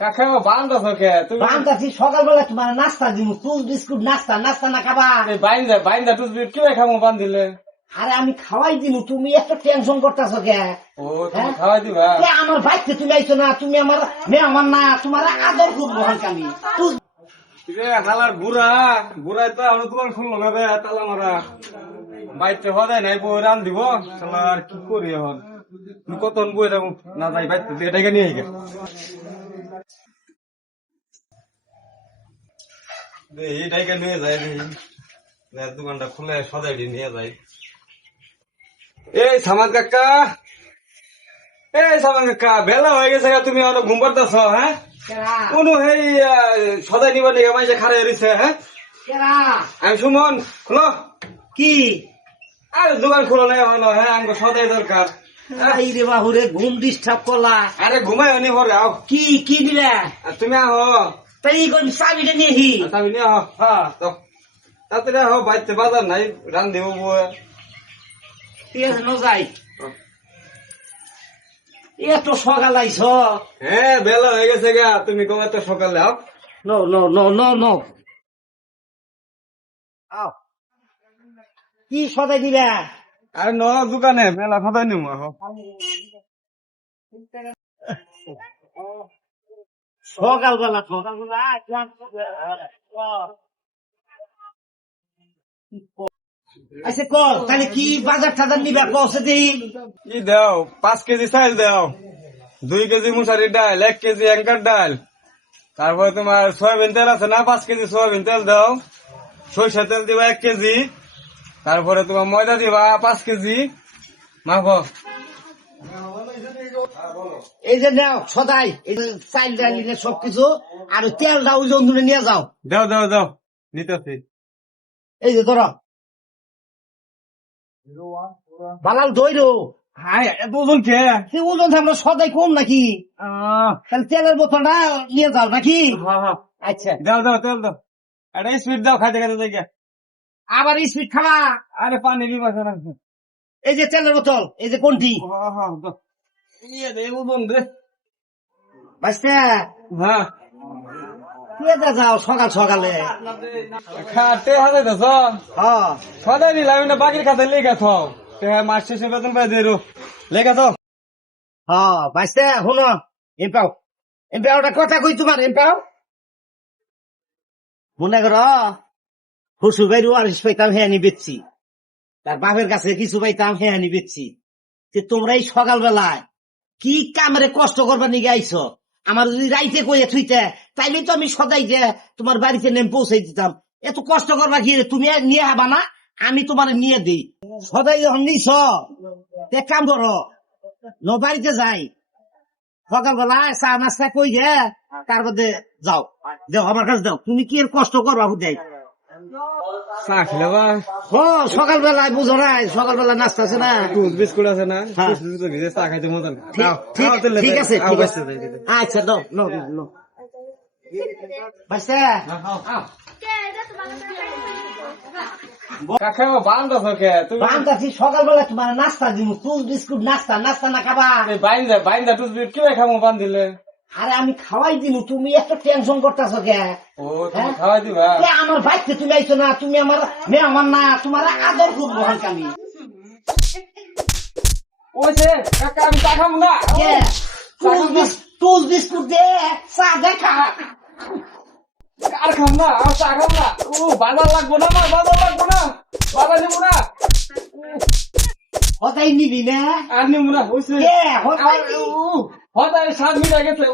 কাকা বান্ধব তুমি বান্দাছি সকালবেলা তোমার নাস্তা দিব, টুস বিস্কুট নাস্তা নাস্তা না খাবা? বাইন্দা টুস কি খামো বান্ধিলে? আরে আমি খাওয়াই দিব, তুমি এত টেনশন করতেছো কে? ও তুমি খাওয়াই দিবা? আমার ভাইকে তুমি আইছো না, তুমি আমার মেহমান না, তোমার আদর করবো আমি। হালার বুড়া বুড়াই তো আমার দোকান খুললো না রে, তালা মারা বাইতে হদায় নাই বই রান দিব। আর কি করি এখন, কতক্ষণ বই থাকবো না যাই বাইতে এটাকে নিয়ে গে এইটাকে নিয়ে যাই দোকানটা খুলে সদাই নিয়ে যাই। এই সামান কাকা, এই সামান কাকা, বেলা হয়ে গেছে, তুমি অনেক ঘুম পারতেছ? হ্যাঁ কোনো এই সদাই নিবার নিয়ে মাইজে খারাই রয়েছে। হ্যাঁ আমি সুমন, খুলো কি? আরে দোকান খুলো নাই হয় না? হ্যাঁ আমাকে সদাই দরকার। রে বাহুরে ঘুম ডিস্টার্ব করলা। আরে ঘুমাই নি ভরে আও। কি কি দিলে তুমি আহো, তাই কোন চাবিটা নিয়েহি? তুমি নিয়ে আহো। হ্যাঁ তো তাড়াতাড়ি আহো, বাইতে বাজার নাই, রান দিব বউ। ঠিক আছে ন যাই। এত সকাল আইছ? হ্যাঁ বেলা হয়ে গেছে গা, তুমি কবে তো সকালে আও। No no no no no আও। কি সদাই দিবে? আরে ন দোকানে মেলা সদাই নিম। আহো সকালবেলা আচ্ছা কর তাহলে কি বাজার টাজার নিবে কষে দিই? কি দাও? 5 কেজি চাল দাও, 2 কেজি মুসারি ডাল, 1 কেজি অ্যাঙ্কার ডাল, তারপরে তোমার সয়াবিন তেল আছে না, 5 কেজি সয়াবিন তেল দাও, সরিষা তেল দিবা 1 কেজি, তারপরে তোমার ময়দা দিবা 5 কেজি। মাখো। এই যে নাও সদাই, এই যে চাল ডাল নিলে সবকিছু, আর তেলটা ওই জন্দুরে নিয়ে যাও। দাও দাও দাও, নিতেছি। এই যে ধরো বালাল দইরো। হাই এত ওজন কে? সে ওজন থাকলো সদাই কম নাকি? তাহলে তেলের বোতলটা নিয়ে যাও নাকি? আচ্ছা দাও দাও তেল দাও, একটা স্পিড দাও, খাইতে খাইতে দেখে। আবার স্পিড খাবা? আরে পানি দিবা না। এই যে তেলের বোতল, এই যে কোনটি ইয়ে দে ওজন দে। বাঁচতে হ্যাঁ যাও সকাল সকালে। খাতে হাতে তো হ্যাঁ সদাই নিলাম না, বাকির খাতে লেগে থাও, মাস শেষে বেতন পাই দেরো লেগে থাও। হ্যাঁ বাঁচতে শোনো, এমপাও এমপাওটা কথা কই তোমার, এমপাও মনে করো শ্বশুর বাড়ি ওয়ারিশ পাইতাম, হ্যাঁ নি বেচছি, তার বাপের কাছে কিছু পাইতাম, হ্যাঁ নি বেচছি। তোমরা এই সকালবেলায় কি কামরে কষ্ট করবার নিগে আইছো? আমার যদি রাইতে কইয়ে থুইতে, তাইলে তো আমি সদাই যে তোমার বাড়িতে নেম পৌঁছাই দিতাম। এত কষ্ট করবা কি? তুমি নিয়ে হাবা না, আমি তোমার নিয়ে দিই। সদাই যখন নিছ এক কাম করো, ন বাড়িতে যাই, সকালবেলা চা নাস্তা কই যে তার মধ্যে যাও, দেও আমার কাছে দাও। তুমি কি এর কষ্ট করবা বুঝাই? চা খেলে বা সকালবেলায় বুঝো নাই, সকালবেলা নাস্তা আছে না, দুধ বিস্কুট আছে না, হ্যাঁ। ভিজে চা খাইতে মজা লাগে। ঠিক আছে ঠিক আছে। আচ্ছা দাও নো নো বাচ্চা কাকা বান্ধব তুমি বান্দাছি সকালবেলা তোমার নাস্তা দিব, টুস বিস্কুট নাস্তা নাস্তা না খাবা? বাইন্দা টুস কি খামো বান্ধিলে? আরে আমি খাওয়াই দিব, তুমি এত টেনশন করতেছো কে? ও তুমি খাওয়াই দিবা? আমার ভাইকে তুমি আইছো না, তুমি আমার মেহমান না, তোমার আদর করবো আমি। ওইছে কাকা আমি চা খাবো না। টুস বিস্কুট দে, চা দেখা আর খাম না, আর চা খাম না। ও বাজার লাগবো না, আমার বাজার লাগবো না, বাজার নেবো না। হতাই নিবি না? আর নেবো না, হইছে হতাই 7 মিনিট গেছে।